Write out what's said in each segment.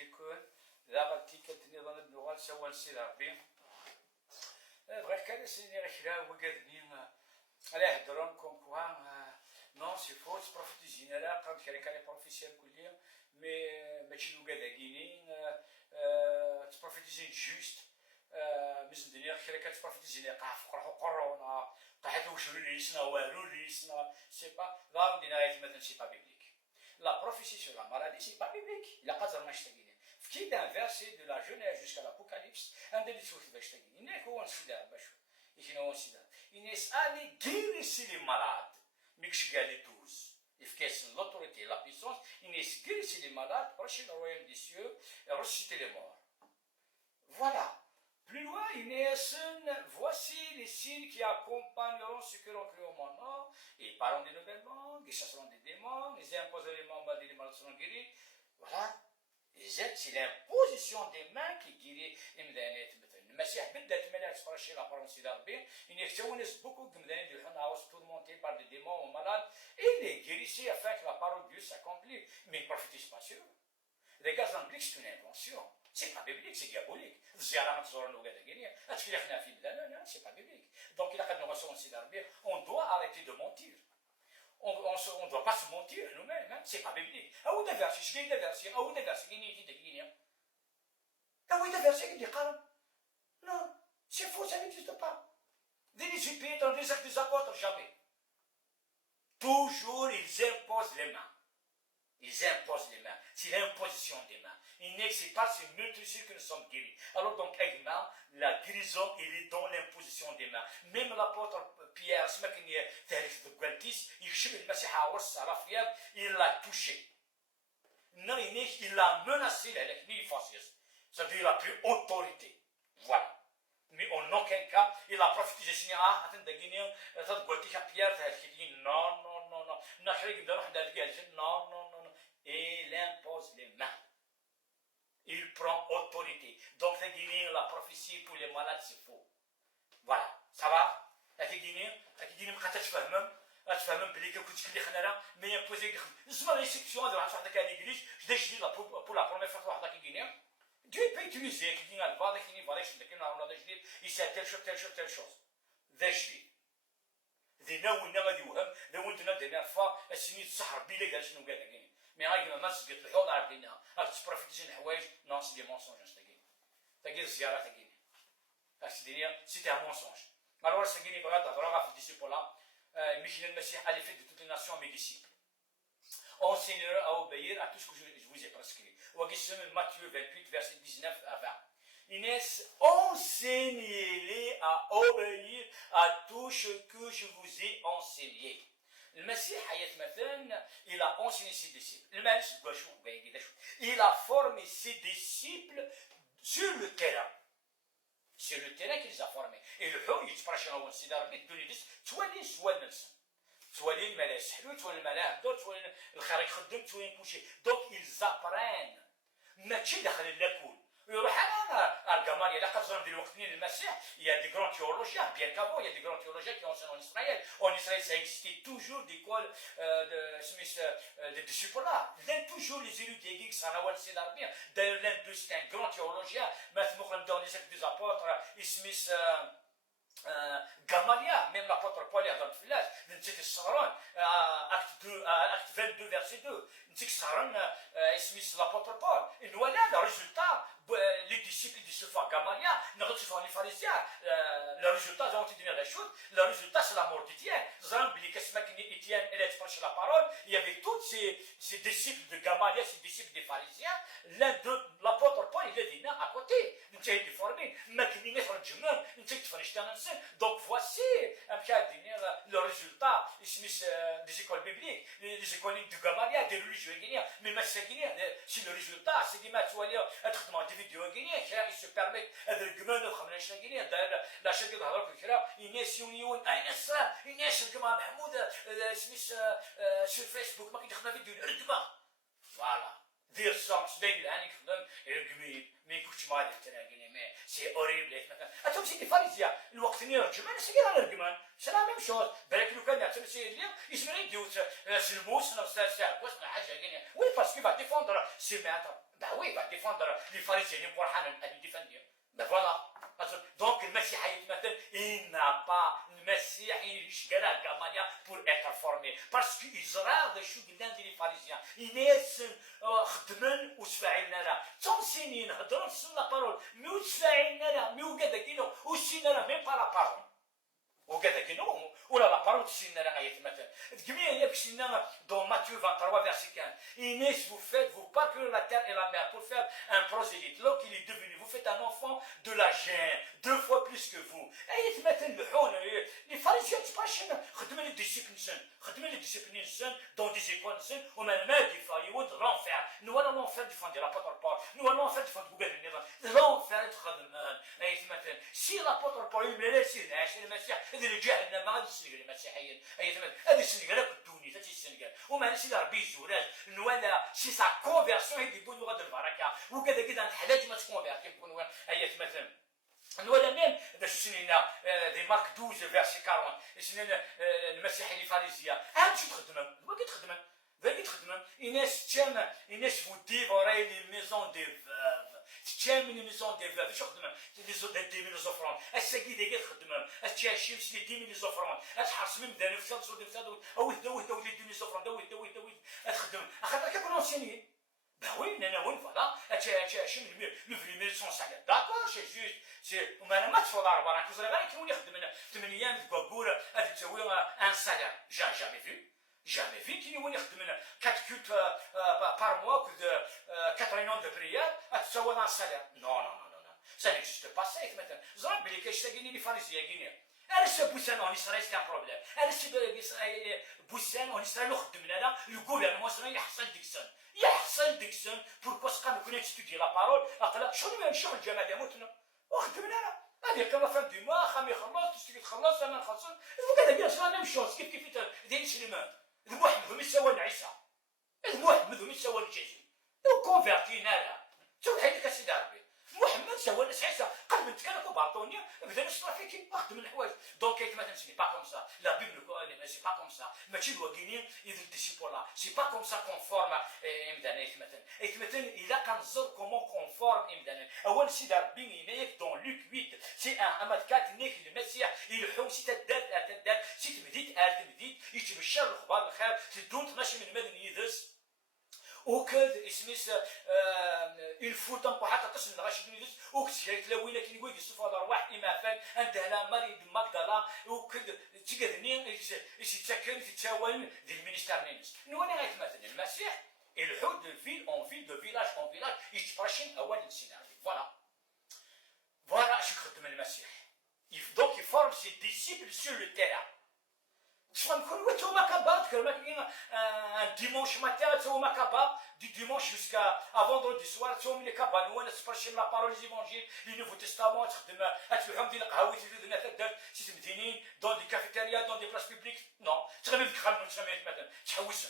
ديكون لا غالتي كتنظام النغال سوال سي ربي بغيت كان سيني غير وقادني على هضرون كوم كوا نون سي فو تبروفيتي جينيرال قد كان لي بروفيسيون كليا مي ماشي وقاداكيني تبروفيتي جين جوست باش ندير خير كتبروفيتي جين قاف قرحو قرونا قاعد وشرو ليسنا والو ليسنا سي با لا مدينا مثلا سي با بيبليك la prophétie sur la maladie, c'est pas biblique. Il n'a pas de mashtagine. Qui d'un verset de la Genèse jusqu'à l'Apocalypse, un des trucs de mashtagine. Il n'est qu'au sida, bachou. Il n'est qu'au sida. Il n'est allé guérir les malades, mais que je gagne 12. Il fait l'autorité, la puissance. Il n'est guérir les malades, procher le royaume des cieux et ressusciter les morts. Voilà. Plus loin, il est voici les signes qui accompagneront ceux qui ont cru au mon nom. Ils parleront de nouvelles langues, ils chasseront des démons, ils imposeront les membres des malades seront guéris. Voilà. C'est l'imposition des mains qui guérit. Le Messie بدأت ملأ تفرشي la parole de Dieu. Il y a beaucoup de gens qui sont tourmentés par des démons ou malades. Il les guérissait afin que la parole de Dieu s'accomplisse. Mais ils ne profitent pas sur eux. Les gars anglais, c'est une invention. C'est pas biblique, c'est diabolique. C'est pas biblique. Donc il a on doit arrêter de mentir. On ne doit pas se mentir nous-mêmes. Hein? C'est pas biblique. Ah oui, des versets, je dis des versets. Ah oui, des versets, qui disent non, c'est faux, ça n'existe pas. Des Égyptiens, dans les actes des apôtres, jamais. Toujours, ils imposent les mains. Ils imposent les mains. C'est l'imposition des mains. Il n'existe pas, c'est notre sûr que nous sommes guéris. Alors donc, également, la guérison, elle est dans l'imposition des mains. Même l'apôtre Pierre, il l'a touché. Non, il l'a menacé, c'est-à-dire il a pris autorité. Voilà. Mais en aucun cas, il a profité de signer, non, non, non, non. Non, non, non. Et il impose les mains. Il prend autorité. Donc, la prophétie pour les malades, c'est faux. Voilà. Ça va? Mais imposer l'exception de l'église, je dis pour la première fois, Dieu peut utiliser il sait telle chose, telle chose, telle chose. Mais هاي الناس يطلعون عارفينها، تبروفيتيزين حوايج نو سي دي مونسونج تاكي الزيارة تاكيني الدنيا سيتي ان مونسونج. Alors ساكيني بغا دابا في الديسيبولا مشي المسيح à l'effet de toutes les nations mes disciples. Enseignera à obéir à tout ce que je vous ai prescrit. Matthieu 28, verset 19 à 20. Inès, enseignez-les à obéir à tout ce que je vous ai enseigné. المسيح مثلا il a enseigné ses disciples. Il a formé ses disciples sur le terrain. C'est le terrain qu'il les a formés. Et le حو يتبرشنا ونسيد ربي تقولي ديس توالي سوال نفسه. توالي الملا يسحلو توالي الملا هدو توالي الخير يخدم توالي يمشي. Donc ils apprennent. ماشي داخل اللاكول. يروح على Gamaliel, la cause de l'Occident, il y a des grands théologiens, bien qu'avant, il y a des grands théologiens qui enseignent en Israël. En Israël, ça existait toujours des écoles de disciples-là. Toujours les élus des geeks, ça n'a pas été d'arbitre. D'ailleurs, l'un d'eux, c'est un grand théologien, maintenant, dans les actes des apôtres, Smith. Gamaliel, même l'apôtre Paul est dans le village, acte 22, verset 2, l'apôtre Paul, et voilà le résultat, les disciples de ce fois Gamaliel, les pharisiens, le résultat, ont dit la chose, le résultat c'est la mort d'Étienne. Étienne, elle est proche de la parole, il y avait tous ces disciples de Gamaliel, ces disciples des pharisiens, l'un d'eux, l'apôtre Paul, il est dit à côté, nous sommes déformés, donc voici le résultat des écoles bibliques, des écoles de Gamaliel, des religieux guinéens. Mais si le résultat, c'est des matériaux, des vidéos guinéens, ils se permettent de guinéens. La chaîne de la Inès Union, Inès Mahmoud, sur Facebook, vidéo. Voilà. دير الصمت داير العاني يخدم القميل ما يكونش مالي تلاقيني ما سي اوريبل مثلا اتوم سيدي فاريزيا الوقت اللي رجمان سيدي انا رجمان سي لا ميم شوز بالك لو كان نعتم سي اللي يسمى يديو سلموس نفس الساعه واش حاجه كاينه وي باسكو با ديفوندر سي ماتا با وي با ديفوندر لي فاريزيين فرحان ان ديفاندير با فوالا دونك المسيحيه مثلا il n'a pas المسيح يعيش كذا كمانيا pour être formé parce que إزرار شو قدام دي الفاريزيان الناس خدمن وسفاعلنا لا تون سنين هضروا سنا بارول ميو تسفاعلنا لا ميو كذا كينو وسينا لا ميم با لا بارول وكذا كينو ولا لا بارول تسينا لا غاية مثلا تكمية هي بسينا dans Matthieu 23 verset 15 Inès vous parcourez la terre et la mer pour faire un prosélyte lorsqu'il est devenu vous faites un enfant de la gêne 2 fois plus que vous أي مثلا الحون les pharisiens تباشن خدموا les disciples سن خدموا les disciples سن dans des écoles سن وما ما ديفايو de l'enfer nous allons l'enfer défendre l'apôtre Paul nous allons l'enfer défendre gouvernement l'enfer تخدمان أي مثلا si l'apôtre Paul يملاسي ناس المسيح اللي جهنم ما غادي يسلك المسيحيين أي مثلا هذه السنغال كدوني تاتي السنغال وما نسي ربي يزورات نوالا سي سا كونفيرسيون يديبون غاد البركه وكذا كذا الحلاج ما تكونفيرتي يكون أي مثلا ولا ميم باش سنينا دي مارك 12 فيرسي 40 سنينا المسيحيه الفارسيه شو تخدم باقي تخدم باقي تخدم الناس فو ديفوري لي ميزون دي فاف تشامي لي ميزون دي فاف شو خدم لي دي ميل زوفرون الساكي ديك تخدم تشاشي لي دي ميل زوفرون تحرس من داني في صاد صود فساد او دو لي دي ميل زوفرون دو تخدم خاطر كنكون انسيني Ben oui, voilà, tu le volume son salaire. D'accord, c'est juste, c'est, on m'a pas de faire d'argent, vous avez qui voulait de millions de gogour, avec un salaire. J'ai jamais vu qu'il y ait 4 cultes par mois, que de 4 réunions de prière, à te savoir un salaire. Non, ça n'existe pas, ça, maintenant. Vous avez oublié que je t'ai gagné les pharisiens, gagné. Elle se poussait en Israël, c'est un problème. Elle se poussait en Israël, le gouvernement israélien, Hassan Dixon. يحصل ديكسون بوركو سقا نكون نستودي لا بارول اقلا شغل ما نشوف الجامعه ديموتنا وخدمنا انا هذه كما فهم ديما خام يخلص تستوي تخلص انا نخلص وكذا كاع صرا ميم شوز كيف ديال سليمان محمد ومن سوى عيسى محمد ومن سوى الجزي وكونفيرتينا لا شوف حياتك سيدي ربي محمد سوى عيسى قلب انت كان باطونيا بدا نسترافيكي واخدم الحوايج دونك كيف مثلا سي با كوم سا لا بيبل سي با كوم سا ماشي الوكينين يدير ديسيبولا سي با كوم سا كونفورم امدانا مثلا اذا كنزر كومون كونفورم امدانا اول سيدي ربي هنايا دون لوك 8 سي ان اما كاتنيك المسيح يلحو سي تدات سي تمديت يتبشر الاخبار الخير سي دون ماشي من مدن يدرس وكاد اسميس une foule حتى تصل لغاش يدرس وكتشارك لوينا كي يقول يصفوا الارواح اما فان عندها مريض مقدلا وكد تقدني يتسكن في التاوان ديال المينيستير نينس نوانا غير مثلا المسيح الحود de ville en ville de village en village يتبرشين اوان السيناريو فوالا اش يخدم المسيح donc il forme ses disciples sur le terrain تفهمكم توما كبار كلمه un dimanche matin توما كبار du dimanche jusqu'à vendredi soir توما اللي كبار وانا تبرشين لا بارول دي évangile le nouveau testament تخدم تفهم ديال القهوه اللي تدار سي مدينين dans des cafétérias dans des places publiques non تخدم مثلا تحوسن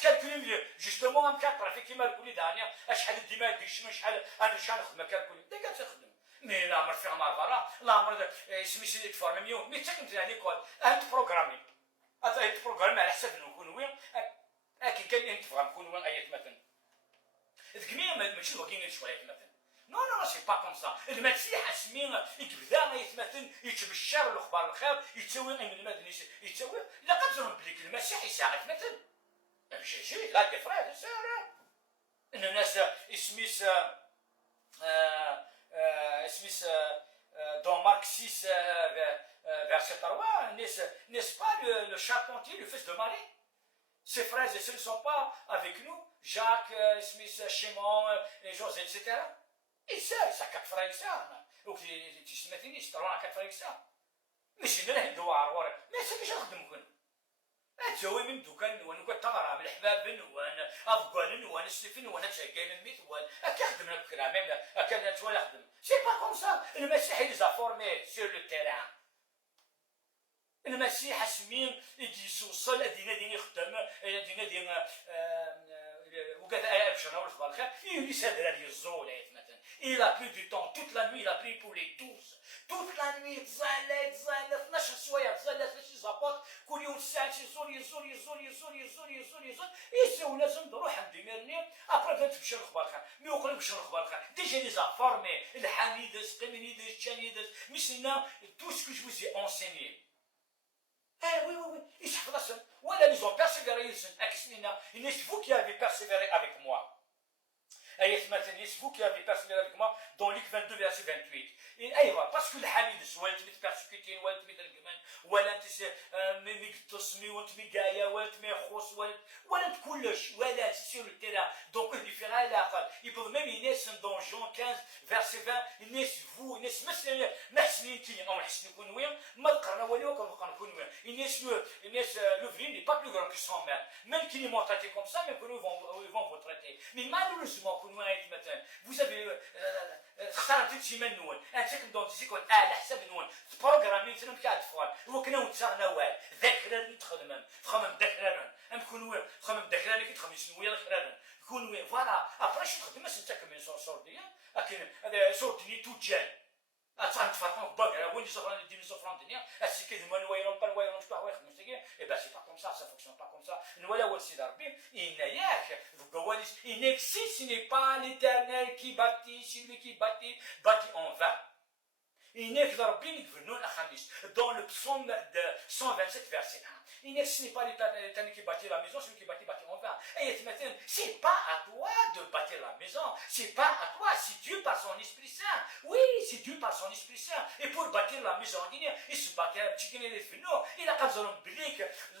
تكالكولي جوستومون ام كالكولي كيما الكولي دانيا شحال الدماغ ديك شحال انا شحال نخدم كالكولي ديك تخدم مي لا عمر فيها مارفرا لا عمر سميتي ديك فورم ميو مي تكنت يعني كود انت بروغرامي انت بروغرامي على حسب نكون وين اكيد كان انت فهم نكون وين ايات مثلا الكميه ماشي وكاين شويه مثلا نو سي با كوم سا المسيح اسمين يتبدا يتمثل يتبشر الاخبار الخير يتسوي من المدني يتسوي لا قدروا بليك المسيح يساعد مثلا جي لا دي فراد ساره ان الناس اسميس dans Marc 6 verset 3 n'est-ce pas le charpentier le fils de Marie ses frères et sœurs ne sont pas avec nous Jacques Smith Shimon et José etc et ça quatre frères et sœurs donc tu se mets ici t'as quatre frères et sœurs mais c'est là الدوار mais c'est que j'خدمكم تسوي من دوكان وانا كنت تغرى بالحباب وانا افغان وانا سلفين وانا تشاكين الميت وانا كنخدم لك كلام كان تولى خدم سي با كوم سا المسيح لي فورمي سور لو تيران المسيح اسمين يجي يوصل دينا يخدم دينا Il a pris du temps, toute la nuit, il a pris pour les 12. Toute la nuit, تزالت 12 شويه تزالت باش يزبط كل يوم ساعات يزول يسوي لازم نروح عندي ميرني ابري بدات تمشي الاخبار مي وقلب باش الاخبار ديجا لي زافورمي الحميدس قمنيدس تشانيدس مسنا تو سكو جو زي انسيني oui, ils se font voilà, ils ont persévéré, c'est vous qui avez persévéré avec moi. C'est vous qui avez persévéré avec moi dans Luc 22, verset 28. Et parce que le Hamid, soit tu es persécuté, soit tu es الجمال, ولا انت متصمي وانت مقايا ولا انت مخوص ولا انت كلش ولا sur le terrain. Donc il fait à l'aqal. Il peut même يناس dans Jean 15 verset 20 يناس vous يناس محسنين تي او محسن يكون وين ما تقرنا ولا يكون وين يناس le vrai n'est pas plus grand que son mère. Même qu'ils m'ont traité comme ça, même que nous ils vont vous traiter. Mais malheureusement vous avez اختارت شي من نون انت كنضون تيكون على حساب نون بروغرامين تنم كاطفال وكنا وتسرنا وال ذاكرا تخدم ذاكرا نكونوا خدم ذاكرا كي تخدم شنو ويا ذاكرا نكونوا فوالا ابري شي تخدم انت كمين صورديه لكن هذا صوردني توجال تفرقون باغا وين صفران دي صفران الدنيا السي كي دمان ويرون با ويرون شكون واحد خمسة اي با سي با كوم سا فونكسيون با كوم سا ولا هو السيد ربي ان ياك فوكواليس ان سي n'est pas l'éternel qui bâtit celui qui bâtit en vain. Il n'est que Rabbi Nigvenu Achamis, dans le psaume de 127, verset 1. Il n'est ce n'est pas l'éternel qui bâtit la maison, celui qui bâtit en vain. Et maintenant, c'est pas à toi de bâtir la maison, c'est pas à toi, c'est Dieu par son Esprit Saint. Oui, c'est Dieu par son Esprit Saint. Et pour bâtir la maison, il se bâtit un petit il a besoin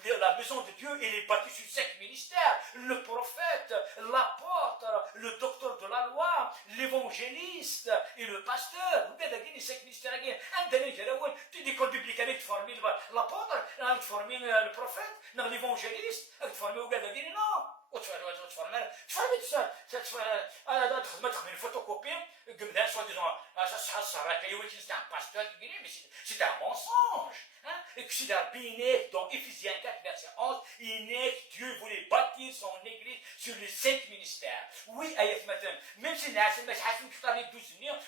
de la maison de Dieu, il est bâti sur 5 ministères, le prophète, l'apôtre, le docteur de la loi, l'évangéliste et le pasteur. Vous voyez, il y a 5 ministères. Tu dis qu'on biblique avec former l'apôtre, avec former le prophète, l'évangéliste, avec former au gars de dire non. تفرمي انا تخدم الفوتوكوبي قمنا سوا ديزون شحال الصراحه هي ولكن سي ان باستور كبير مي سي ان مونسونج et que c'est Binet dans Ephésiens 4 verset 11 Dieu voulait bâtir son église sur les 5 ministères. Oui, même si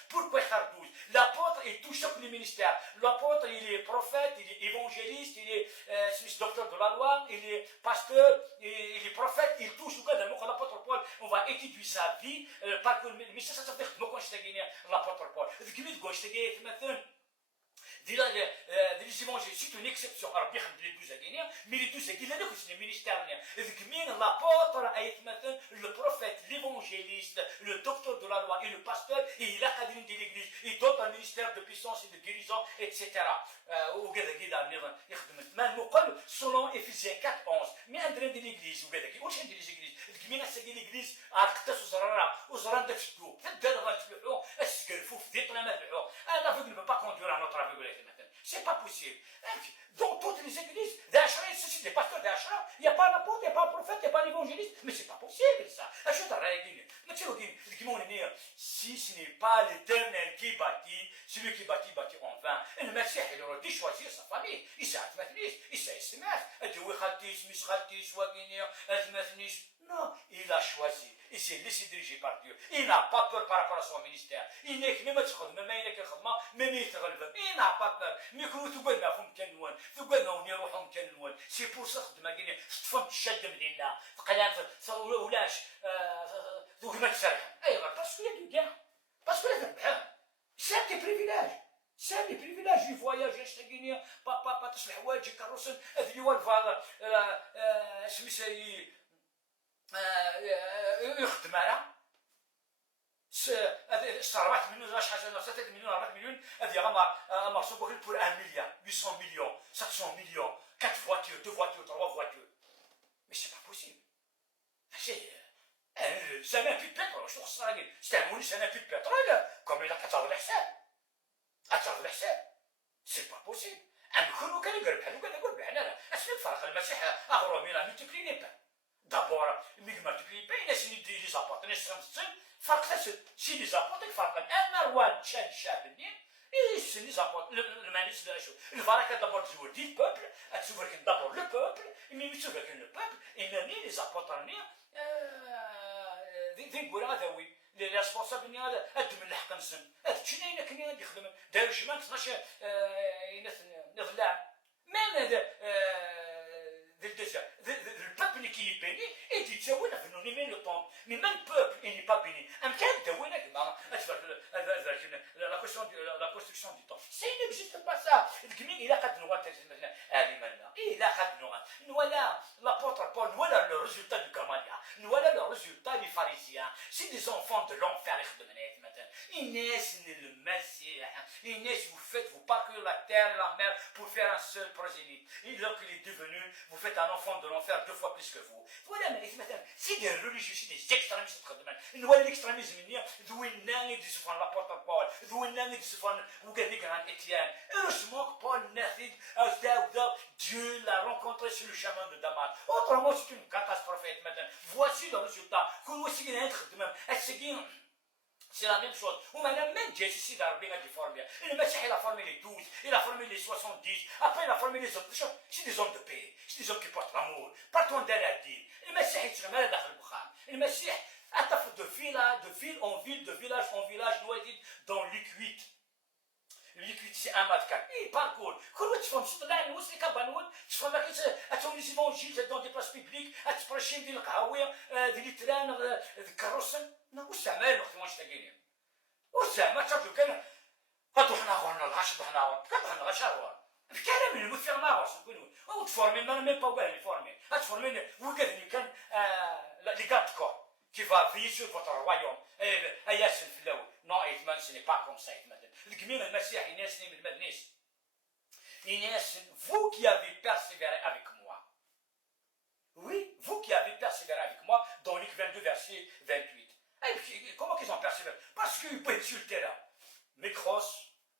pourquoi faire 12? L'apôtre il touche tous les ministères. L'apôtre il est prophète, il est évangéliste, il est docteur de la loi, il est pasteur, il est prophète, il touche tout cas l'apôtre Paul. On va étudier sa vie par que mais ça veut dire que l'apôtre Paul. Les évangiles, c'est une exception. Alors, bien les 12 Aguéniens, mais les 12 Aguéniens, c'est les ministères. L'apôtre, le prophète, l'évangéliste, le docteur de la loi et le pasteur, et l'académie de l'église, et d'autres un ministère de puissance et de guérison, etc. Selon Ephésiens 4, 11. Mais un de l'église, ou un de l'église, l'église, l'aveugle ne peut pas conduire un autre aveugle. C'est pas possible. Dans toutes les églises, des pasteurs d'Achra, il n'y a pas l'apôtre, il n'y a pas le prophète, il n'y a pas l'évangéliste. Mais c'est pas possible ça. Si ce n'est pas l'éternel qui bâtit, celui qui bâtit en vain. Et le Messie, il aurait dû choisir sa famille. Il s'est estimé. Non, il a choisi. Il s'est laissé diriger par Dieu. Il n'a pas peur par rapport à son ministère. Il n'est que même il n'a pas peur. Mais que vous c'est pour ça que ma guinée, تفهم الشد مدينة تقلان ولاش ما تسرح ايوا باسكو يا دو كاع باسكو لا تربحها c'est des privilèges. C'est des privilèges du voyage يشتاقيني بابا تصلح حوايج كروسن هذه هو الفار سميتها يخدم على 4 مليون شحال 3 مليون 4 مليون هذه غا مرسوم pour 1 milliard 800 millions 700 millions 4 voitures 2 voitures 3 voitures mais c'est pas possible ça n'a plus de pétrole شنو خصنا ندير استعملوني ça n'a plus de pétrole comme il a 14 الحساب c'est pas possible نكونوا كان يربحوا كان يقول بحنا اسمي فرق المسيح اغرو ميلا multiplier les pains d'abord ميغ multiplier pains الناس اللي دي زابورت الناس فرق si les apôtres فرق المروان كان شابني إيش les apôtres المانيس ده شو البركة d'abord تزور دي peuple تزور d'abord le peuple mais تزور le peuple et même les apôtres ذي نقول هذا وي لي ريسبونسابل هذا ادم الحق نسن هذا كنا هنا كنا غادي يخدم داير جمال 12 نضلع ميم هذا le peuple qui est béni et dit ça oui nous n'aimons le temps mais même le peuple il n'est pas béni la construction du temps ça n'existe pas ça il a قد نوات il a قد نوات voilà l'apôtre Paul voilà le résultat du Gamaliel voilà le résultat des pharisiens c'est des enfants de l'enfer ils naissent le Messie ils naissent vous parcourez la terre et la mer pour faire un seul progénite et donc il est devenu vous faites un enfant de l'enfer 2 fois plus que vous voilà mais c'est des religieux c'est des extrémistes نولي الاكستريميزم هنا ذوينا يدي سفران لابورتر بول ذوينا يدي سفران وكذا كان اتيان heureusement Paul Nathan Dieu l'a rencontré sur le chemin de Damas autrement c'est une catastrophe maintenant voici le résultat c'est la même chose. On a même Jésus d'Arabie a formé. Le Messie il a formé les 12, il a formé les 70, après il a formé les autres. C'est des hommes de paix, c'est des hommes qui portent l'amour. Partons dans la vie. Le Messie il se met dans le Bukham. Le Messie de ville en ville, de village en village, doit être dans Luc 8. Luc 8 c'est 1 mètre 4. Il parcourt. Comment tu fais ça? Là, nous c'est Kabanoun. Tu fais les évangiles dans des places publiques, tu prêches des Kahaouia, des trains, des carrosses. Non, où ça mène moi je t'ai où ça ما تشوف كان فضحنا غورنا العشر ضحنا غورنا غشاور الكلام اللي مثير ناقص يقولوا او تفورمي ما ميم با وين فورمي تفورمي وكذا كان لي غارد كور qui va veiller sur votre royaume اياسن في الاول non ايتمان ce n'est pas comme ça ايتمان الجميل المسيح الناس من المدنيس الناس vous qui avez persévéré avec moi oui vous qui avez persévéré avec moi dans Luc 22 verset 28. Comment qu'ils ont persévéré? Parce qu'ils peuvent être sur le terrain. Mikros,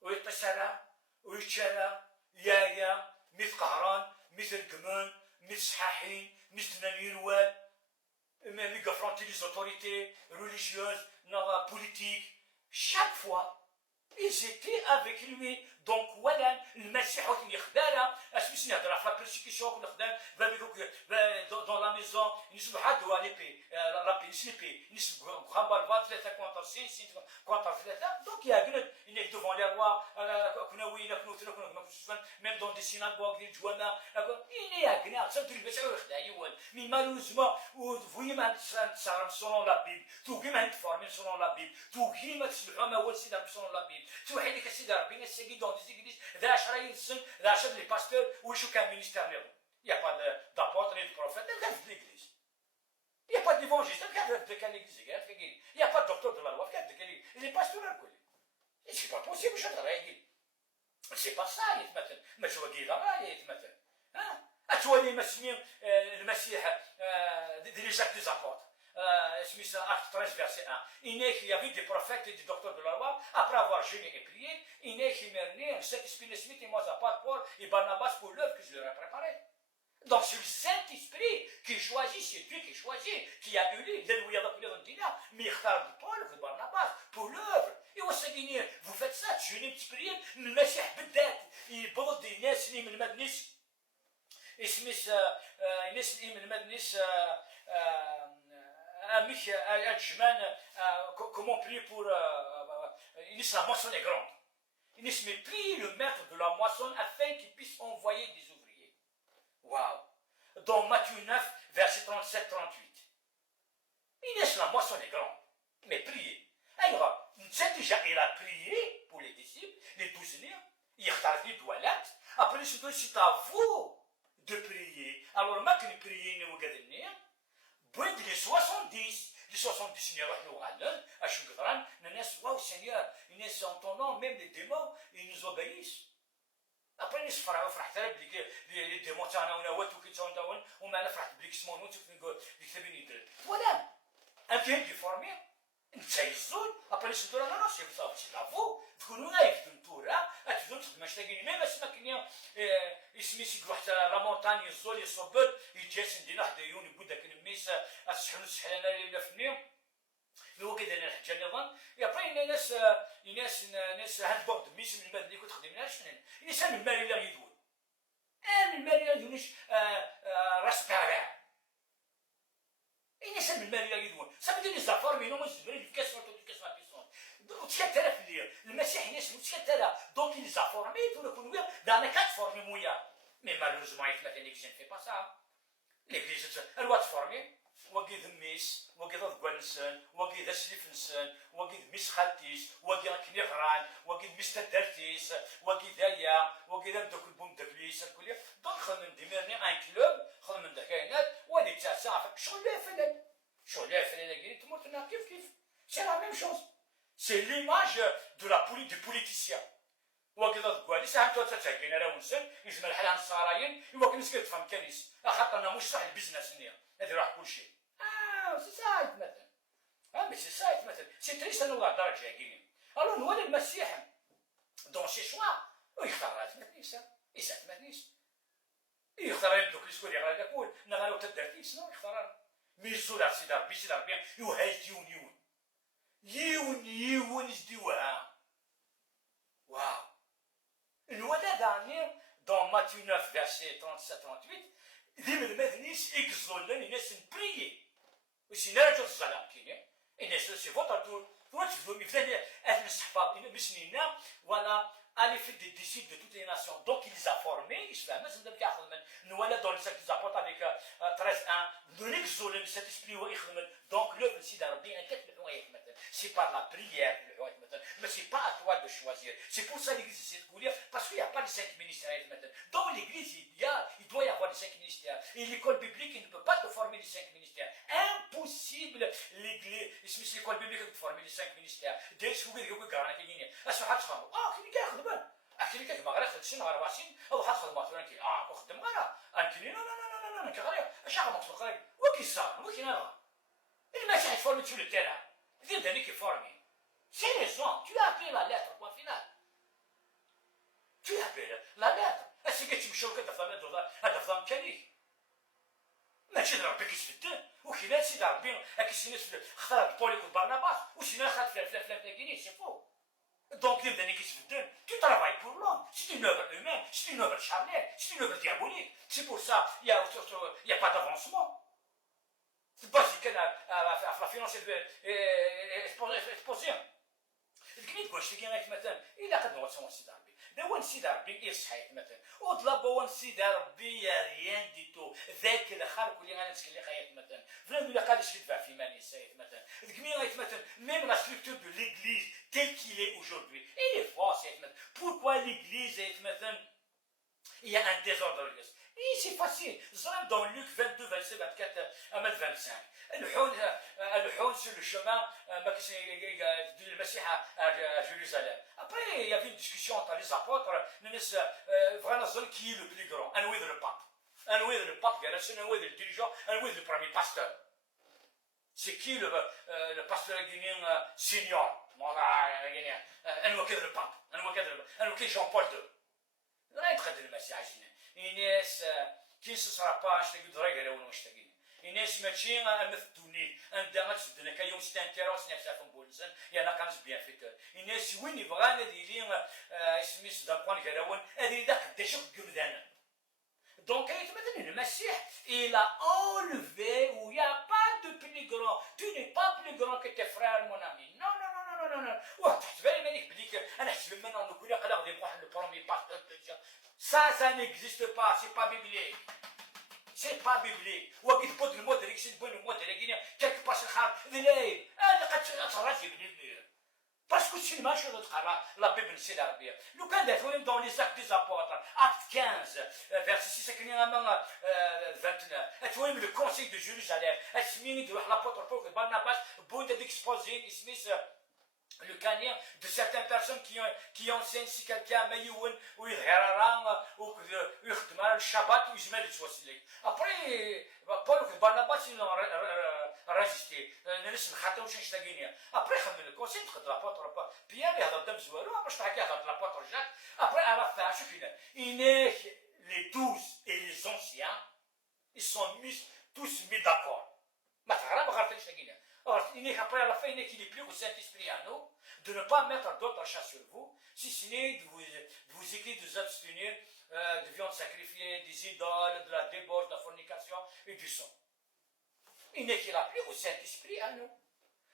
Ouitasara, Ouichala, Yaya, Mithkaran, Mithelgemen, Mitshahin, Mithnanirwal, même ils affrontaient les autorités religieuses, politiques. Chaque fois, ils étaient avec lui. Donc voilà, le Messie il يخدارها اسمي نهضر في لا بيرسيكسيون نخدم dans la maison نسبح دوا ليبي ربي نسلبي نسب خبر 53 contre 3 donc il y a une devant les rois كنا وين كنا même dans des synagogues des جوانا il y a كنا صرت البشر يخدع يول mais malheureusement vous ما تصرف selon la Bible تو ما تفورمي selon la Bible تو ما تسمعوا ما هو السيد selon la Bible تو حيلك السيد ربي السيد dans des églises, les pasteurs, ou je suis qu'un ministère. Il n'y a pas d'apôtre ni de prophète, regarde l'église. Il n'y a pas d'évangéliste, regarde de quelle église. Il n'y a pas de docteur de la loi, regarde de quelle église. Les pasteurs, et c'est pas possible, je te c'est pas ça, mais tu vas dire là, il est maintenant. Tu vois les messieurs, le Messie, les actes des apôtres. Acte 13, verset 1. Il y avait des prophètes et des docteurs de la loi, après avoir jeûné et prié, il n'est qui m'a né, Saint-Esprit de Smith et moi à part Paul et Barnabas pour l'œuvre que je leur ai préparée. Donc c'est le Saint-Esprit qui choisit, c'est Dieu qui choisit, qui a eu mais il a Paul et Barnabas pour l'œuvre. Et au Seigneur, vous faites ça, jeûnez, priez, le Messie بدات يبغض الناس اللي من المدنس اسمه الناس اللي من المدنس comment prier pour la moisson est grande. Il se met prie le maître de la moisson afin qu'il puisse envoyer des ouvriers. Waouh! Dans Matthieu 9, verset 37-38. Il la moisson est grande, mais priez. Alors, déjà, il a prié pour les disciples, les 12 nés, il a dit toilette. Après, c'est à vous de prier. Alors, maintenant, priez, nous regardez. Point les 70 nous regardent, à Chougran, waouh Seigneur, ils naissent en ton nom, même les démons, ils nous obéissent. Après, ils se feront fracturer, les démons, on m'a fracturé, voilà, un peu déformé. Après, ils se disent, non, c'est à vous, تكونوا نايف دنتورا اتفضل تخدم تلاقيني ما مسمكني اسمي سي واحد لا مونطاني الزول يصبد يجاس ندينا حدا يوني بودا كنميس اسحنو السحلانه اللي فني لو كذا الحاجه نظن يا باين ناس هاد بورد ميس من بعد اللي كنت خدمناش الانسان المالي لا يدور المالي لا يدونيش راسبيرا إني سلم المال إلى يدون سبب لي زافور مينو من زبري الكسر والكسر بيسون وتكتر في الليل المسيح يسمو تكتر دونك لي زافور مي تو نكون ويا دانا كات فورمي مويا مي مالوزمون يتمثل ليك جن في با سا ليكليز الوات فورمي وقي ذميس وقي ضد قوانسان وقي ذا سليفنسان وقي ذميس خالتيس وقي راكني غران وقي ذميس تدرتيس وقي ذايا وقي ذا مدوك البوم دكليس الكلية دونك خدم ديميرني ان كلوب خدم من دكاينات ولي تاسع شغل لا فنان شغل لا فنان كاين تموتنا كيف سي لا ميم شوز سي ليماج دو لا du politicien وقي ضد قوانيس هانتو تتاكين راه ونسان يجمع الحال عن الصراين يوكل مسكين تفهم كنيس خاطر مش صح البزنس نيا هذه راح كل شيء سي سايت مثلا ماشي سايت مثلا سي تريست انا ولا درجه كاينين الو نولي المسيح دون سي شوا ويختار تمثنيس يسا تمثنيس يختار دوك السكول يغرى يقول نغالو تدرتيس نو يختار ميزو لا سي ربي سي ربي يوهايت يون يزديوها واو الولد داني دون ماتيو 9 فيرسي 37 38 ذي من المدنيس اكزولن الناس نبريي وسي نرجع الظلام كاين الناس سي فوتر تو تفهموا مثلا اهل الصحفه مسنينا ولا aller faire des décides de toutes les nations. Donc il les a formés, il se fait même nous voilà dans les sacs des apôtres avec 13-1, nous l'exolons cet esprit où il donc l'œuvre ici d'Arabie, c'est par la prière, mais c'est pas à toi de choisir. C'est pour ça l'église c'est de parce qu'il n'y a pas les 5 ministères. Dans l'église, il doit y avoir les 5 ministères. Et l'école biblique, il ne peut pas te former les 5 ministères. Impossible l'église, l'école biblique de former les 5 ministères. Dès que vous voulez que vous gagnez, أكيد كده ما غير خدشين غير واسين أو خد خدمات ولا كي وخدم غير أنتني لا كغير أشياء مقصود غير وكي صار وكي نرى المسيح يفورمي تشو التيران دير دانيك يفورمي سي ريزون tu as appris la lettre point final tu as appris la lettre أسي قلت مشاو كده فهم كاني ماشي ربي كيسفدن وكي لا سيدي ربي كيسي ناس اختار بوليك وبرناباس وشي ناس خد فلان كيني سي فو Donc, tu travailles pour l'homme. C'est une œuvre humaine, c'est une œuvre charnelle, c'est une œuvre diabolique. C'est pour ça qu'il n'y a pas d'avancement. C'est basique, la finance est exposée. الكنيت كون شتي كاين مثلا الا قد نوصلوا سيدي ربي داون سيدي ربي يصحيت مثلا وطلب وان سيدي ربي يا ريان ديتو ذاك الخرق اللي غنمسك اللي خايت مثلا فلان ولا قادش يدفع في ماني سايت مثلا الكميه غايت مثلا ميم لا ستركتور دو ليغليز تيل كيل اي اوجوردي اي فوا سايت مثلا بوركوا ليغليز ايت مثلا il y a un désordre. Et c'est facile. Dans Luc 22, verset 24 à 25. الحون sur le chemin du Messie à Jérusalem. Après, il y avait une discussion entre les apôtres. Vraiment, qui est le plus grand? Un oui de le pape. Un oui de le pape, un oui de le dirigeant, un oui de le premier pasteur. C'est qui le pasteur guinéen senior? Un oui de le pape. Un oui de Jean-Paul II. لا يتخدم المسيح عجينا الناس كي سصرابا اشتاقي دريغا ولا اشتاقي الناس ماشي مثدوني عندها غتشدنا كيوم ستانتيروس نفسها في بولسن يا لا كانش بيان فيتور الناس وين يبغى ديري سميس دابون كراون هذه داك قداش قمدانا دونك مثلا المسيح il a enlevé où il n'y a pas de plus grand tu n'es pas plus grand que tes frères mon ami non وتحت بالي مانيك بليك انا حسب من انه كل قال غادي نروح للبرومي باستور ça n'existe pas c'est pas biblique c'est pas biblique وقيت بود المدرك سي بون المدرك كيك باس الخار ذليل انا قد تراجع بالمير باسكو سي ماشي تقرا لا بيبل سي العربيه لو كان داتهم دون لي زاك دي زابوتر اكت 15 فيرسي 6 كني اما 29 اتوهم لو كونسيل دو جيروزاليم اسميني دو لابوتر بوك برناباس بون ديكسبوزين اسميس le canien de certaines personnes qui enseignent si quelqu'un a يون ويظهر ويخدم على الشبات ويجمل يتوسل après Paul Barnabas ils ont résisté نلسم حتى واش نشتاقينيا après خدم الكونسيل خد لابوتر بيان يهضر دم زوالو باش تحكي يهضر لابوتر جاك après على fin شوف هنا les 12 et les anciens ils sont tous mis d'accord ما تغرب غير تنشتاقينيا Or, après à la fin, il est plus au Saint-Esprit à nous, de ne pas mettre d'autres chats sur vous, si ce n'est de vous écrire de vous abstenir de viande sacrifiée, des idoles, de la débauche, de la fornication et du sang. il n'est qu'il a plu au Saint-Esprit à nous.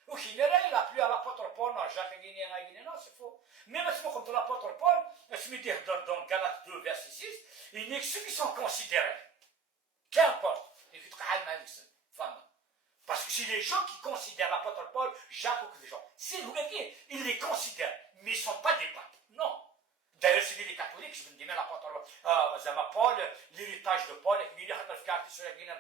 Ou qu'il il a plu à l'apôtre Paul, non, Jacques Guinéen, non, c'est faux. Mais maintenant, comme l'apôtre Paul, je me dis dans Galates 2, verset 6, il n'est que ceux qui sont considérés. Qu'importe. Il faut femme. Parce que c'est les gens qui considèrent l'apôtre Paul, Jacques ou que des gens. Si vous voyez, ils les considèrent, mais ils ne sont pas des papes. Non. D'ailleurs, c'est les catholiques, je me dis, mais l'apôtre Paul, l'héritage de Paul, il y a des cartes sur la Guinée,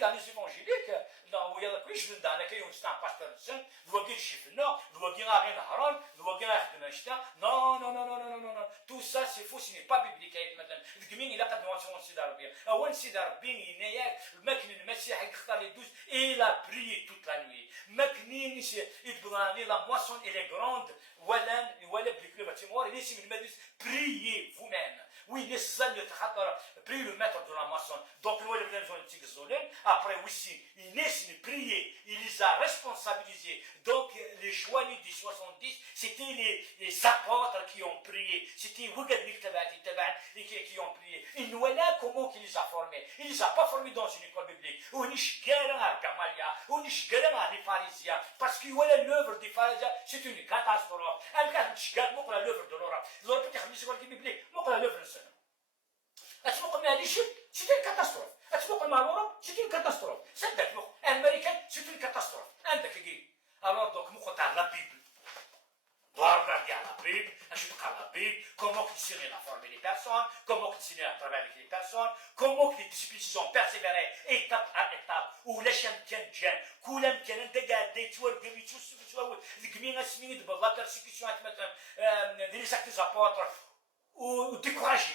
dans les évangéliques, dans je me donne qu'il y a un pasteur de saint, vous voyez le chiffre, non, vous voyez un Haron, vous voyez un non, non, non, non, non, non, non, tout ça c'est faux, ce n'est pas biblique. Il a قد نوصل سيداربين أول سيداربين ينايا المكن المسيح يختار les 12 et il a prié toute la nuit مكنين يتبغاني la moisson elle est grande ولا بليكلو باتيمور ليس من المدرس priez vous-même. Oui, priez le maître de la moisson. Donc, nous avons après aussi, il est prié, il les a responsabilisés. Donc, les choix du 70, c'était les apôtres qui ont prié. C'était qui ont prié. Et nous, voilà comment il les a formés. Il ne les a pas formés dans une école biblique. On est à Gamalia, on est à les pharisiens. Parce que voilà, l'œuvre des pharisiens, c'est une catastrophe. Un gars, l'œuvre de l'Europe. L'Europe, c'est biblique. L'œuvre de c'est une catastrophe. C'est une catastrophe. Américain, c'est une catastrophe. Alors, donc, nous avons la Bible. On doit regarder la Bible, la Bible, comment continuer à former les personnes, comment continuer à travailler avec les personnes, comment les disciples ont persévéré étape à étape, où les champions tiennent, où les champions dégagent, tu vois, la persécution, des actes des apôtres, ou découragés.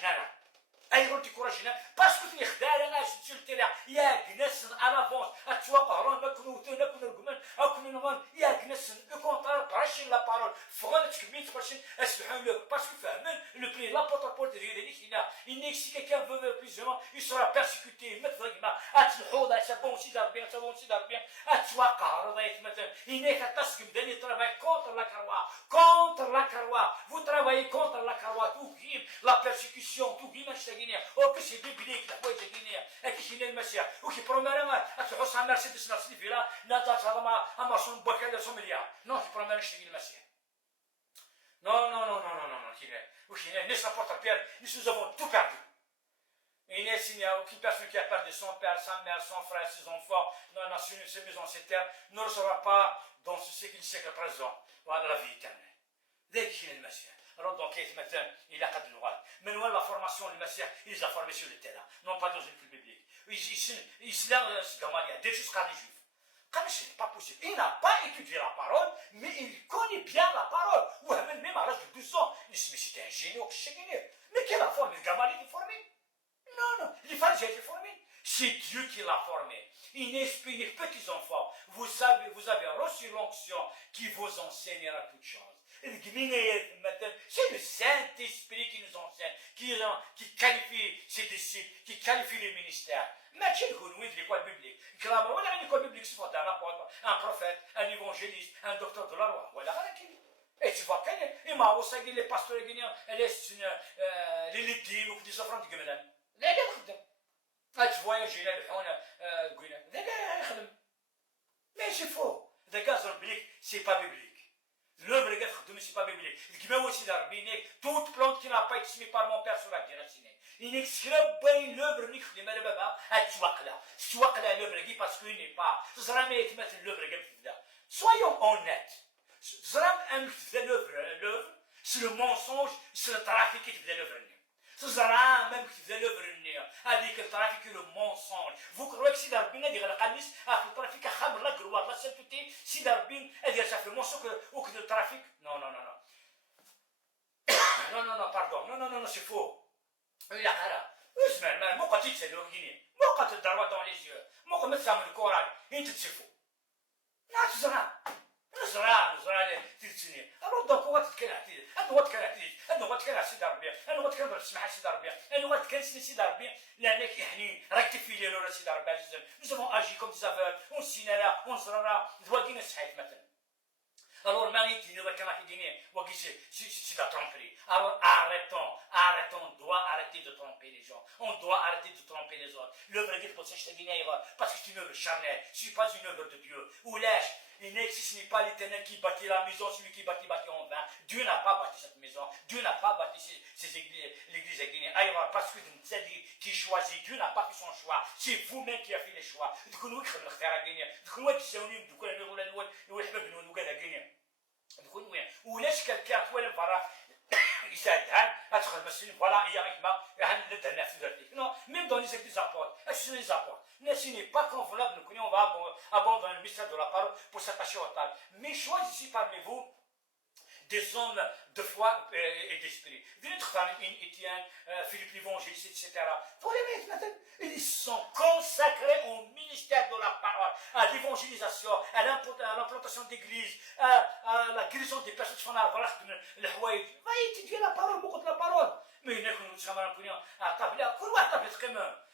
ايضا تكوراجنا باسكو في خدار انا شلت لها يا جنس انا فونس اتوقع راه ما كنو نرجمان او كنو نغان يا جنس كونطار براشين لا بارول فغان تكميت براشين اسمحوا له باسكو فهمن لو بري لابوتر بول ديالي هنا انك سي كيكان فو بليزيون يسرا بيرسيكوتي مثل ما اتلحوض سابون سي دار بيان سابون سي دار بيان اتوقع راه مثلا انك تاسك بداني ترافاي كونتر لا كاروا vous travaillez contre la carwa tout la persécution tout او كشي بيبليك الحوايج هكينيا كيشينا المسيح وكي بروميرا تحوس على مرسيدس ناس فيلا ناتات هذا ما صون بكاله سومليا نو كي بروميرا نشتي المسيح non كينا وكينا نيس لابورت بير nous avons tout perdu. Il n'y a aucune personne qui a perdu son père, sa mère, son frère, ses enfants, dans ses maisons, ses terres, ne recevra pas dans ce siècle présent la vie éternelle. Dès qu'il est le Messie. Alors donc, il a quatre droits. Mais nous, la formation du Messie, il les a formés sur le terrain, non pas dans une école biblique. Il se lance Gamaliel, dès jusqu'à les Juifs. Comme ce n'est pas possible. Il n'a pas étudié la parole, mais il connaît bien la parole. Ou même à l'âge de 12 ans, il se dit, mais c'était un génie, mais qui l'a formé? Gamaliel est formé? Non, les pharisiens étaient formés. C'est Dieu qui l'a formé. Il inspire les petits enfants. Vous savez, vous avez reçu l'onction qui vous enseignera toutes choses. C'est le Saint-Esprit qui nous enseigne, qui qualifie ses disciples, qui qualifie les ministères. Mais qui nous dit l'école biblique? Voilà une école biblique, c'est un apôtre, un prophète, un évangéliste, un docteur de la loi. Voilà qui. Et tu vois qu'il m'a aussi dit les pasteurs guinéens, les lidines ou des offrandes de Guémélan. لا يخدم تفواياجي لا الحونه قلنا ذاك يخدم ماشي فوق ذاك زر بليك سي با بيبليك l'œuvre اللي كتخدم سي با بيبليك كيما هو سي دار بينيك توت بلونت كي نا با يتسمي بار مون بير سولا ديال السنين انك سكرا باين l'œuvre اللي خدم على بابا اتواق لها l'œuvre كي باسكو ني با زرا ما يتمثل l'œuvre كي تبدا soyons honnêtes زرا ان تبدا l'œuvre c'est le mensonge c'est le trafic qui تبدا l'œuvre تزرع même que tu l'œuvre هذيك الترافيك le mensonge vous croyez que سيدي ربي غادي يغلق الناس في الترافيك خمر لا كروار لا سانتوتي سيدي ربي غادي يرجع في المونسون وكذا الترافيك non pardon c'est faux لا قرا اسمع ما مو قد تسالو كيني مو قد تضرب dans les yeux مو قد تسمع الكورال انت تسفو لا تزرع تلتني alors donc هو تتكلم أنا واتكلم سيدي ربي أنا واتكلم تسمع سيدي ربي أنا واتكلم سيدي ربي لأنك يعني rectifier l'erreur سيدي ربي nous avons agi comme des aveugles on signala on zrara دواقينا صحيت مثلا Alors, c'est de la tromperie. Alors, arrêtons, on doit arrêter de tromper les gens. On doit arrêter de tromper les autres. L'œuvre est parce que c'est une œuvre charnelle, ce n'est pas une œuvre de Dieu. Ou lèche, si ce n'est pas l'Éternel qui bâtit la maison, celui qui bâtit en vain. Dieu n'a pas bâti cette maison. Dieu n'a pas bâti l'église Guinée. Parce que c'est Dieu qui choisit. Dieu n'a pas fait son choix. C'est vous-même qui avez fait les choix. ولاش كان توالم فرا يساعدها ادخل مسلم فوالا هي غيكما ندهن نفس ذاتك نو ميم دون لي زابورت اش سو لي زابورت ce n'est pas convenable que nous on va abandonner le mystère de la parole pour s'attacher au table. Mais choisissez parmi vous des hommes de foi et d'esprit. Étienne, Philippe l'évangéliste, etc. Pour les mettre, ils sont consacrés au ministère de la parole, à l'évangélisation, à l'implantation d'églises, à la guérison des personnes qui font le Hawaï. Va étudier la parole, beaucoup de la parole. Mais il y a que nous sommes à table, à table,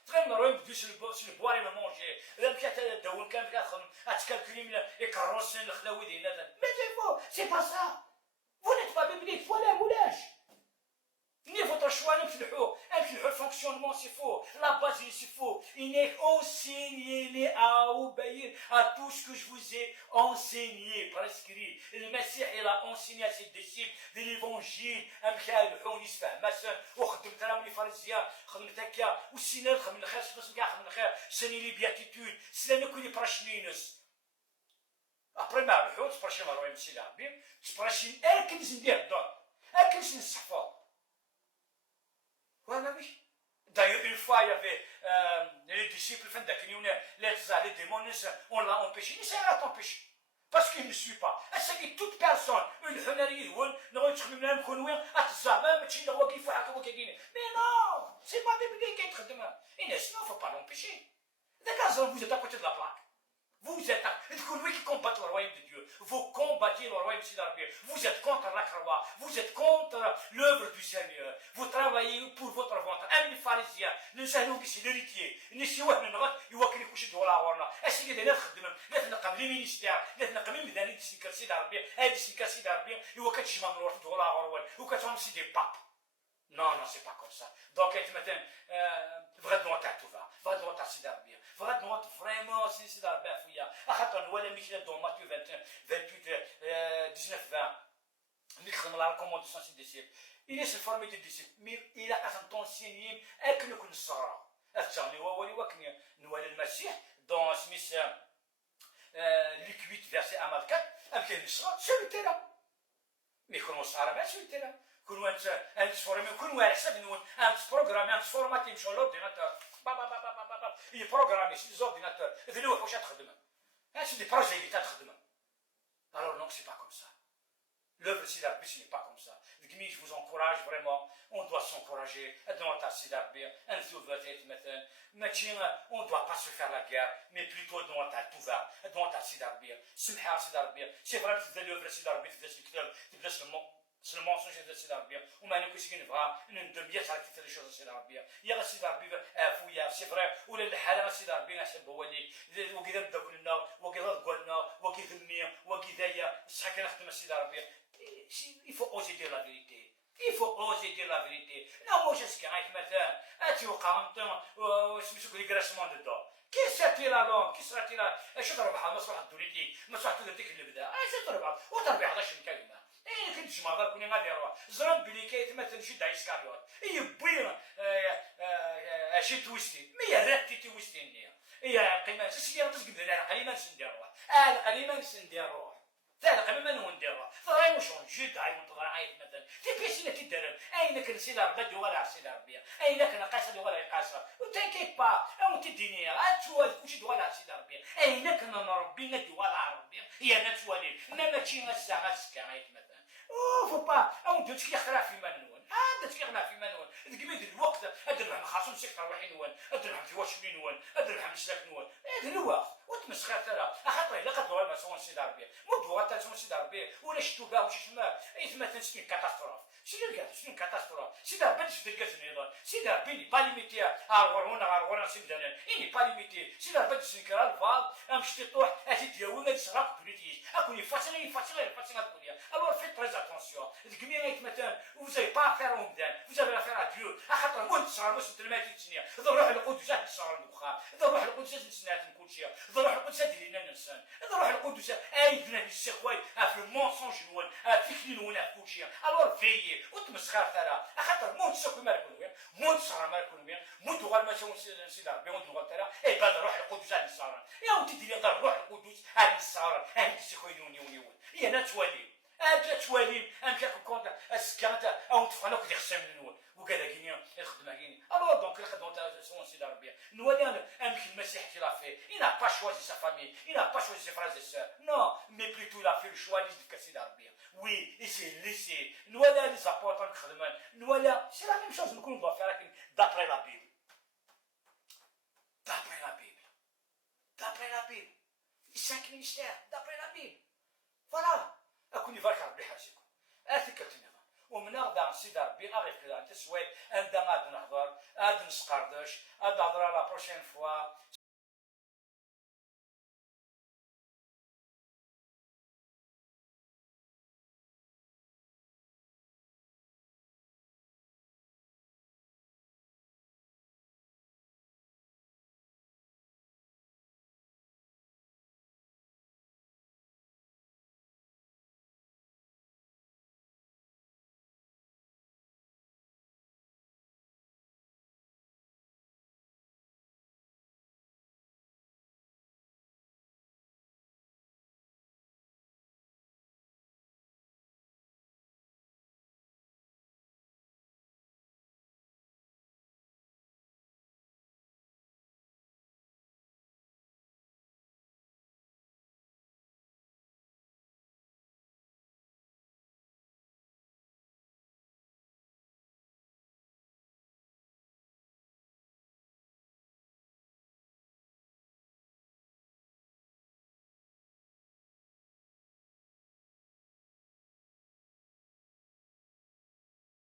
تغير روي بدوش البواري ما مونجي لا مشات داول كان اتكالكولي يكروسن الخلاوي ديالنا مي سي با سا Vous n'êtes pas biblique, il faut aller à Moulage. Ni votre choix, le fonctionnement, c'est faux. La base, c'est faux. Il est enseigné à obéir à tout ce que je vous ai enseigné, prescrit. Le Messie, il a enseigné à ses disciples de l'évangile. les béatitudes. Cela ne connaît pas Après ما ربحوا تبرشي ما روي مسي لعبين تبرشي اكنس ندير الدور اكنس نصحفو voilà oui d'ailleurs une fois il y avait les disciples fin d'Akinion les démons on l'a empêché il s'est empêché parce qu'il ne suit pas c'est que toute personne une هنري هون نغير تخدم لهم كونوين اتزعما ماشي لو واقف هكا وكاينين mais non c'est pas biblique يتخدم et sinon faut pas l'empêcher d'accord vous êtes à côté de la plaque Vous êtes lui qui combatte le royaume de Dieu. Vous combattez le royaume d'Arabie. Vous êtes contre la croix. Vous êtes contre l'œuvre du Seigneur. Vous travaillez pour votre ventre. Un pharisien, le Seigneur qui c'est l'héritier. نسيوه من الغد يوكل يخش دولة ورنا. أسيدي ده نخدم نتنقم لي مينيستير نتنقم لي مدني ديسيكاسي d'Arabie. أي ديسيكاسي d'Arabie يوكل جمع من الوقت دولة ورنا. وكتهم سي دي باب. Non, c'est pas comme ça. Donc, maintenant, vrai droit à tout va. Vrai droit à Sidarabia. Vrai droit vraiment, c'est Sidarabia Fouya. Ahaton, voilà, Michel, dans Matthieu 21, 28, 19, 20. Michel, la recommandation de ses disciples. Il est se former des disciples, mais il a enseigné et que nous connaissons. Nous allons le Messie dans Smith, Luc 8, verset 1 à 4, avec le sera celui-là. Mais comment ça va, celui-là? كل أنت تفورمي كل واحد حسب نون أنت بروغرامي أنت فورماتي مشى لورديناتور هي بروغرامي سي زورديناتور إذا لوح واش تخدم هادشي دي بروجي اللي تخدم alors non c'est pas comme ça l'œuvre Sidarbi ce n'est pas comme ça je vous encourage vraiment on doit s'encourager dans ta Sidarbi un jour peut-être maintenant on ne doit pas se faire la guerre mais plutôt dans ta touva dans ta Sidarbi c'est vrai que l'œuvre Sidarbi tu laisses le mot C'est le mensonge de Sidarabia. On m'a dit que c'est une vraie, une demi-heure qui fait les choses de Sidarabia. Il y a la Sidarabia, fouilla, c'est vrai. Ou le halal Sidarabia, c'est beau. Ou qui donne de l'eau, ou qui donne de l'eau, ou qui donne de l'eau, ou qui donne chacun de Sidarabia. Il faut oser dire la vérité. Il faut oser dire la vérité. Non, moi, je sais qu'il y a un matin, tu as 40 ans, je me suis dit grassement dedans. Qui sera-t-il la langue? Qui sera-t-il la. Je te remercie, مصلحة الدولية، مصلحة الدولية اللي بدأ. je te remercie. وتربي 11 كلمة. كنت جماعة كوني غادي يروح زرب بلي كيتمثل شي دايس كاريوت يبوي شي تويستي مي راتي تويستي هي قيمه شي تقدر لها قليما نديروها قليما نديروها ثالث قبل ما نديروها فراي واش جد هاي متغايت مثلا تي بيسي تدرب اين كنسي لا بدي ولا عسي لا ربيع اين كنا قاصه ولا قاصه وتكيت با او تديني اتوا كلشي ولا عسي لا ربيع اين كنا نربي ندي ولا ربيع هي نتوالي ما تشي نسا سكايت مثلا faut pas او انت تشكي خرا في منون هذا تشكي خرا في منون تقمد الوقت ادير لهم خاصهم سيكتر واحد نون ادير لهم في واش نون ادير لهم سلاك نون هذا الوقت وتمسخر ترى خاطر الا قد ما سون سي داربي مو دوا تا سون سي داربي ولا شتو با واش تما اي مثلا سكين كاتاستروف شنو كاتاستروف سيدي ربي تجبد كاس النظام سيدي ربي ني با ليميتي غارغونا سيدي إني با ليميتي سيدي ربي تسنكر الفاض أمشي تطوح أتي دياوي غادي تشرب بوليتيش أكوني فاتشين الكوليا alors faites très attention الكمية مثلا vous avez pas affaire au مدان vous avez affaire à Dieu خاطر مون تشرب واش تلماتي تسنيا إذا روح القدس تشرب المخا إذا روح القدس تسنات كل شيء إذا روح القدس دير لنا الإنسان إذا روح القدس أي بنا الشيخ واي في المونسونج نون في كلين وين في كل شيء alors veillez وتمسخر ترى خاطر مون تشوف ما يكون وين مون تشرب ما يكون وين مون تغال ما تشوف سيدي ربي مون تغال ترى إيه بعد روح القدس نصارى يا ودي دير روح القدس نصارى الشيخ يونيون هي أنا توالي أجا توالين أمشي كنت أسكنت أو تفعلوا كذي خصم النور وكذا كينيا الخدمة كيني ألو دونك الخدمة تاع سون سيدي ربي نولي أنا أمشي المسيح qui l'a fait il n'a pas choisi sa famille il n'a pas choisi ses frères et sœurs non mais plutôt il a fait le choix de سيدي ربي oui il s'est laissé نولي les apôtres الخدمة نولي c'est la même chose nous on doit faire لكن d'après la Bible d'après la Bible d'après la Bible les 5 ministères d'après la Bible voilà أكون يفرح ربي حاجكم أثقتني ومن أغدا سيدي ربي أغير كذا أنت سويت أنت غاد نهضر غاد نسقردش غاد نهضر لا بروشين فوا